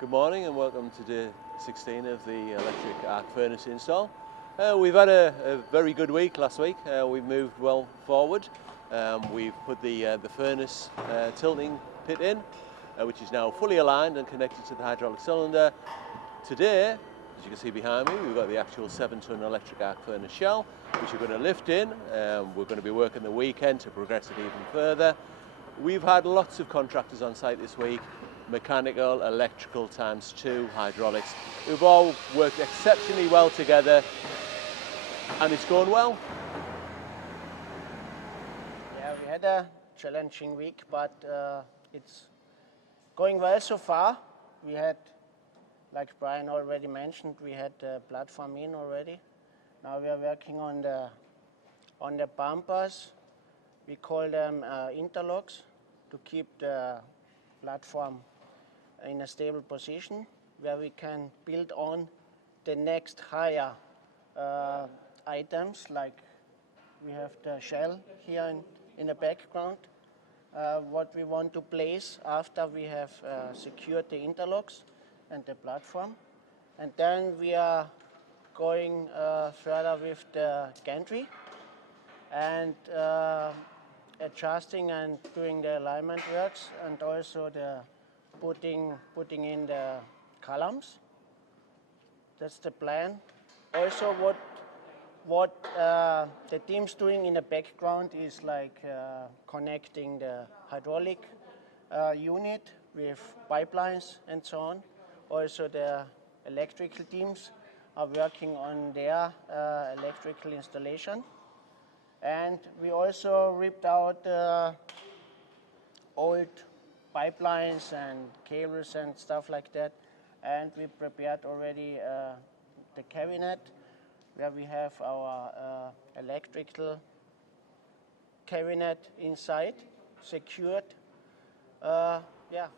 Good morning and welcome to day 16 of the electric arc furnace install. We've had a very good week last week. We've moved well forward. We've put the furnace tilting pit in, which is now fully aligned and connected to the hydraulic cylinder. Today, as you can see behind me, we've got the actual 7-tonne electric arc furnace shell, which we're going to lift in. We're going to be working the weekend to progress it even further. We've had lots of contractors on site this week. Mechanical, electrical ×2, hydraulics. We've all worked exceptionally well together and it's going well. Yeah, we had a challenging week, but it's going well so far. We had, like Brian already mentioned, we had the platform in already. Now we are working on the bumpers. We call them interlocks to keep the platform in a stable position where we can build on the next higher items, like we have the shell here in the background, what we want to place after we have secured the interlocks and the platform. And then we are going further with the gantry and adjusting and doing the alignment works, and also the putting in the columns. That's the plan. Also what the team's doing in the background is like connecting the hydraulic unit with pipelines and so on. Also the electrical teams are working on their electrical installation. And we also ripped out old pipelines and cables and stuff like that. And we prepared already the cabinet where we have our electrical cabinet inside, secured. Yeah,